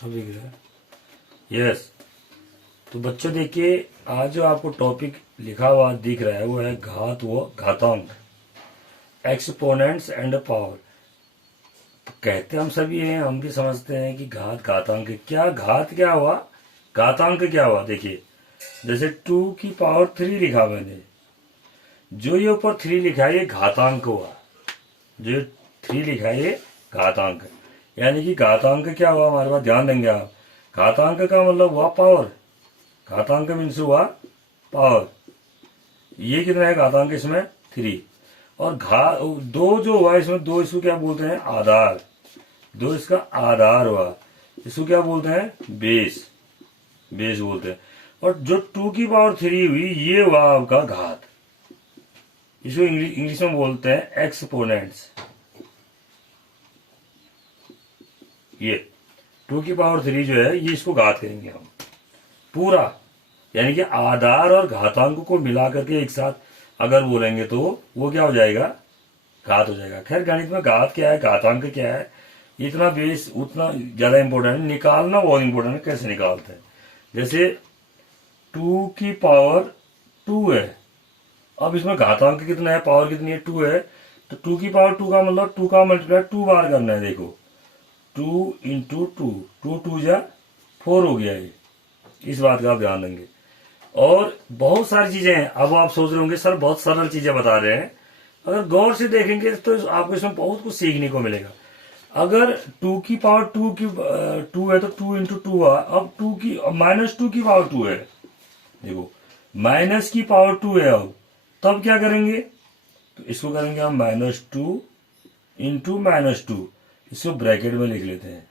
सब दिख रहा है। यस, तो बच्चों देखिए, आज जो आपको टॉपिक लिखा हुआ दिख रहा है वो है घात व घातांक, एक्सपोनेंट्स एंड पावर। तो कहते हम सभी हैं, हम भी समझते हैं कि घात घातांक क्या, घात क्या हुआ, घातांक क्या हुआ। देखिए जैसे 2 की पावर 3 लिखा मैंने, जो ये ऊपर 3 लिखा है ये घातांक हुआ, जो 3 लिखा है ये घातांक। यानी कि घातांक क्या हुआ हमारे पास, ध्यान देंगे आप। घातांक का मतलब हुआ पावर, घातांक मीन्स हुआ पावर। ये कितना है घातांक इसमें 3। और दो जो हुआ इसमें, दो इसको क्या बोलते हैं आधार, दो इसका आधार हुआ, इसको क्या बोलते हैं बेस, बेस बोलते हैं। और जो 2 की पावर 3 हुई ये हुआ आपका घात, इसको इंग्लिश में बोलते हैं एक्सपोनेंट्स। ये 2 की पावर 3 जो है ये इसको घात कहेंगे हम पूरा। यानी कि आधार और घातांक को मिला करके एक साथ अगर बोलेंगे तो वो क्या हो जाएगा, घात हो जाएगा। खैर गणित में घात क्या है घातांक क्या है इतना बेस उतना ज्यादा इंपॉर्टेंट है, निकालना बहुत इंपॉर्टेंट है। कैसे निकालते हैं, जैसे 2 की पावर 2 है, अब इसमें घातांक कितना है, पावर कितनी है 2 है, तो 2 की पावर 2 का मतलब 2 का मल्टीप्लाई 2 बार करना है। देखो 2 इंटू 2, 2 जा 4 हो गया ये, इस बात का आप ध्यान देंगे। और बहुत सारी चीजें हैं। अब आप सोच रहे होंगे सर बहुत सरल चीजें बता रहे हैं, अगर गौर से देखेंगे तो आपको इसमें बहुत कुछ सीखने को मिलेगा। अगर 2 की पावर 2 है तो 2 इंटू 2 हुआ, अब 2 की -2 की पावर 2 है, देखो माइनस की पावर 2 है, अब तब क्या करेंगे, तो इसको करेंगे हम -2 इंटू -2, इसको ब्रैकेट में लिख लेते हैं।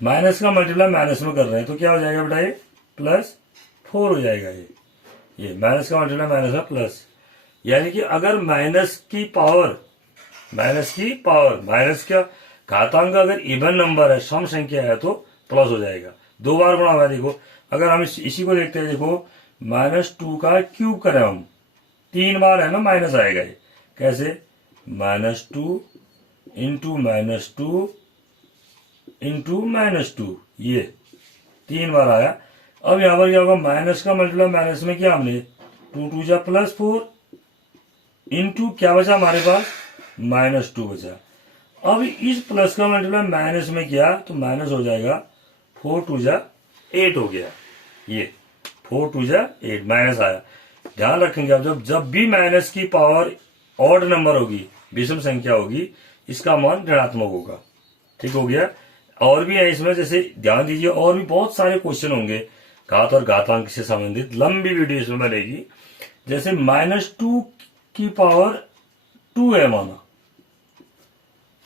माइनस का मल्टीप्लाई माइनस में कर रहे हैं तो क्या हो जाएगा बेटा, ये +4 हो जाएगा। ये माइनस का मल्टीप्लाई माइनस में प्लस, यानी कि अगर माइनस का घातांक अगर इवन नंबर है, सम संख्या है तो प्लस हो जाएगा, 2 बार गुणा हुआ। देखो अगर हम इसी को देखते हैं, देखो -2 का क्यूब करें हम 3 बार है ना माइनस आएगा। ये कैसे, -2 इंटू -2 इंटू -2, ये 3 बार आया। अब यहां पर क्या होगा, माइनस का मल्टीप्लाई माइनस में किया हमने, 2 जा +4 इंटू क्या बचा हमारे पास, -2 बचा। अब इस प्लस का मल्टीप्लाई माइनस में किया तो माइनस हो जाएगा, 4 जा 8 हो गया। ये 4 जा 8 माइनस आया। ध्यान रखेंगे आप, जब भी माइनस की पावर ऑड नंबर होगी, विषम संख्या होगी, इसका मान ऋणात्मक होगा। ठीक हो गया। और भी है इसमें, जैसे ध्यान दीजिए और भी बहुत सारे क्वेश्चन होंगे घात और घातांक से संबंधित, लंबी वीडियो इसमें बनेगी। जैसे -2 की पावर 2 है माना,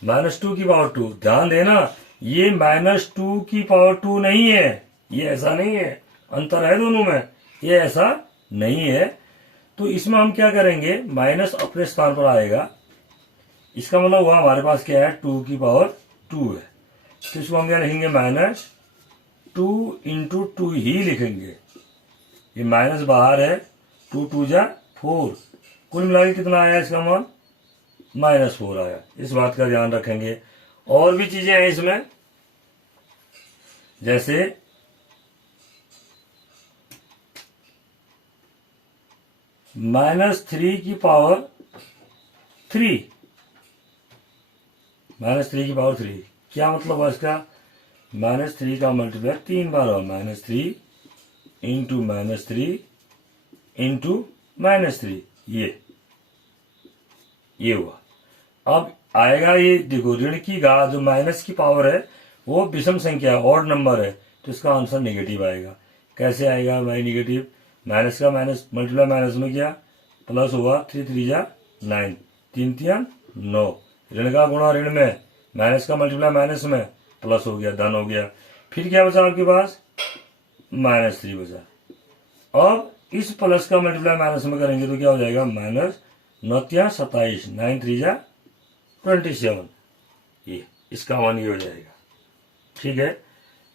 -2 की पावर 2, ध्यान देना ये -2 की पावर 2 नहीं है, ये ऐसा नहीं है, अंतर है दोनों में, ये ऐसा नहीं है। तो इसमें हम क्या करेंगे, माइनस अपने स्थान पर आएगा, इसका मतलब हुआ हमारे पास क्या है, 2 की पावर 2 है, तो इसको हम क्या लिखेंगे, -2 इंटू 2 ही लिखेंगे। ये माइनस बाहर है, 2 जा 4, कुल मिलाकर कितना आया इसका मान, -4 आया। इस बात का ध्यान रखेंगे। और भी चीजें हैं इसमें, जैसे -3 की पावर 3, -3 की पावर 3 क्या मतलब है इसका, -3 का मल्टीप्लाई 3 बार हो, -3 इंटू -3 इंटू -3, ये हुआ। अब आएगा ये देखो, ऋण की घात जो माइनस की पावर है वो विषम संख्या है, ऑड नंबर है, तो इसका आंसर नेगेटिव आएगा। कैसे आएगा भाई नेगेटिव, माइनस का माइनस मल्टीप्लाई माइनस में किया, प्लस हुआ, 3 जा 9, 3 9, ऋण का गुणा ऋण में, माइनस का मल्टीप्लाई माइनस में, प्लस हो गया, धन हो गया। फिर क्या बचा आपके पास, -3 बचा। अब इस प्लस का मल्टीप्लाई माइनस में करेंगे तो क्या हो जाएगा, -9 9 3 जा 27, ये इसका मान ये हो जाएगा। ठीक है,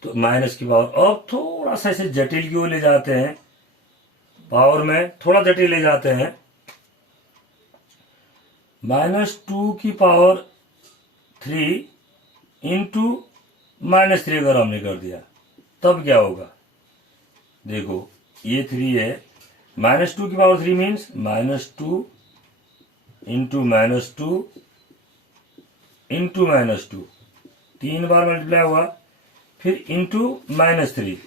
तो माइनस की पावर। अब थोड़ा सा इसे जटिल क्यों ले जाते हैं, पावर में थोड़ा जटिल ले जाते हैं। -2 की पावर 3 इंटू -3 अगर हमने कर दिया तब क्या होगा? देखो ये 3 है, -2 की पावर 3 मीन्स -2 इंटू -2 इंटू -2, 3 बार मल्टीप्लाई हुआ, फिर इंटू -3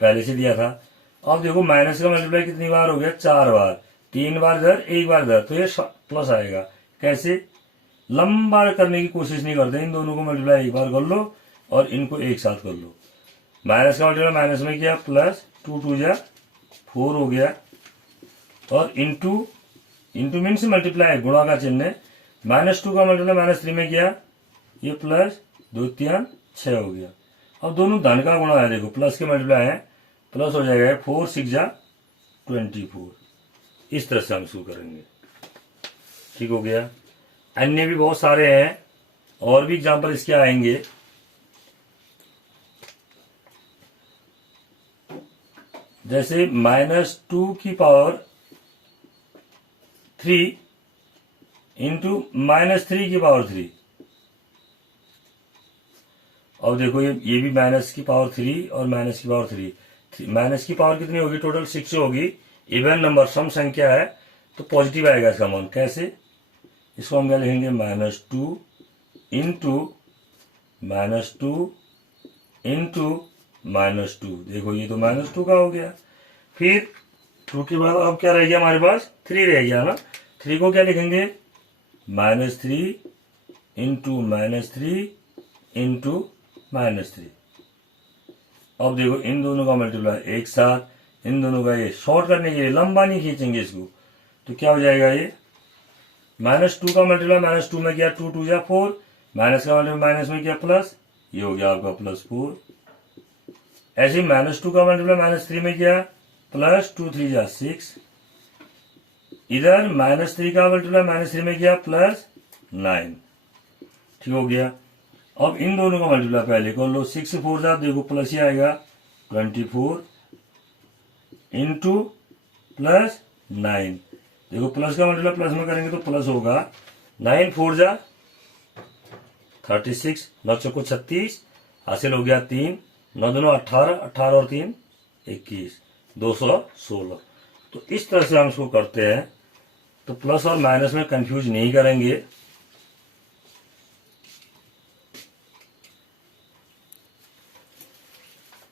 पहले से दिया था। अब देखो माइनस का मल्टीप्लाई कितनी बार हो गया? 4 बार, 3 बार इधर 1 बार इधर, तो ये प्लस आएगा। कैसे? लंबा करने की कोशिश नहीं करते, इन दोनों को मल्टीप्लाई एक बार कर लो और इनको एक साथ कर लो। माइनस का मल्टीप्लाई माइनस में किया, प्लस 2 2 जा 4 हो गया, और इंटू इंटू मीन्स मल्टीप्लाई, गुणा का चिन्ह है। -2 का मल्टीप्लाई -3 में किया, ये प्लस 2 3 6 हो गया। अब दोनों धन का गुणा है, देखो प्लस के मल्टीप्लाई है, प्लस हो जाएगा 4 6 जा 24। इस तरह से हम इसको करेंगे। ठीक हो गया। अन्य भी बहुत सारे हैं, और भी एग्जाम्पल इसके आएंगे। जैसे -2 की पावर 3 इंटू -3 की पावर 3। अब देखो ये भी माइनस की पावर 3 और माइनस की पावर 3। माइनस की पावर कितनी होगी? टोटल 6 होगी। इवन नंबर सम संख्या है तो पॉजिटिव आएगा इसका मान। कैसे? इसको हम क्या लिखेंगे? -2 इंटू -2 इंटू -2। देखो ये तो -2 का हो गया। फिर 2 के बाद अब क्या रह गया हमारे पास? 3 रह गया ना। 3 को क्या लिखेंगे? -3 इंटू -3 इंटू -3। अब देखो इन दोनों का मल्टीप्लाई एक साथ, इन दोनों का ये शॉर्ट करने के लिए लंबा नहीं खींचेंगे इसको, तो क्या हो जाएगा? ये -2 का मल्टीप्लाई -2 में किया, 2 2 जा 4, माइनस का मल्टीप्लाई माइनस में किया प्लस, ये हो गया आपका +4। ऐसे ही -2 का मल्टीप्लाई -3 में किया, प्लस 2 3 जा 6। इधर -3 का मल्टीप्लाई -3 में किया, +9। ठीक हो गया। अब इन दोनों का मल्टीप्लाई पहले कर लो, 6 4 जा, देखो प्लस ही आएगा 24 इंटू +9। देखो प्लस का मल्टीप्लाई प्लस में करेंगे तो प्लस होगा, 9 4 जा 36, 9 चौको 36, हासिल हो गया 3, 9 दोनों 18, 18 और 3 21, 216। तो इस तरह से हम इसको करते हैं। तो प्लस और माइनस में कंफ्यूज नहीं करेंगे।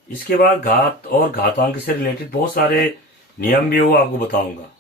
इसके बाद घात और घातांक से रिलेटेड बहुत सारे नियम भी वो आपको बताऊंगा।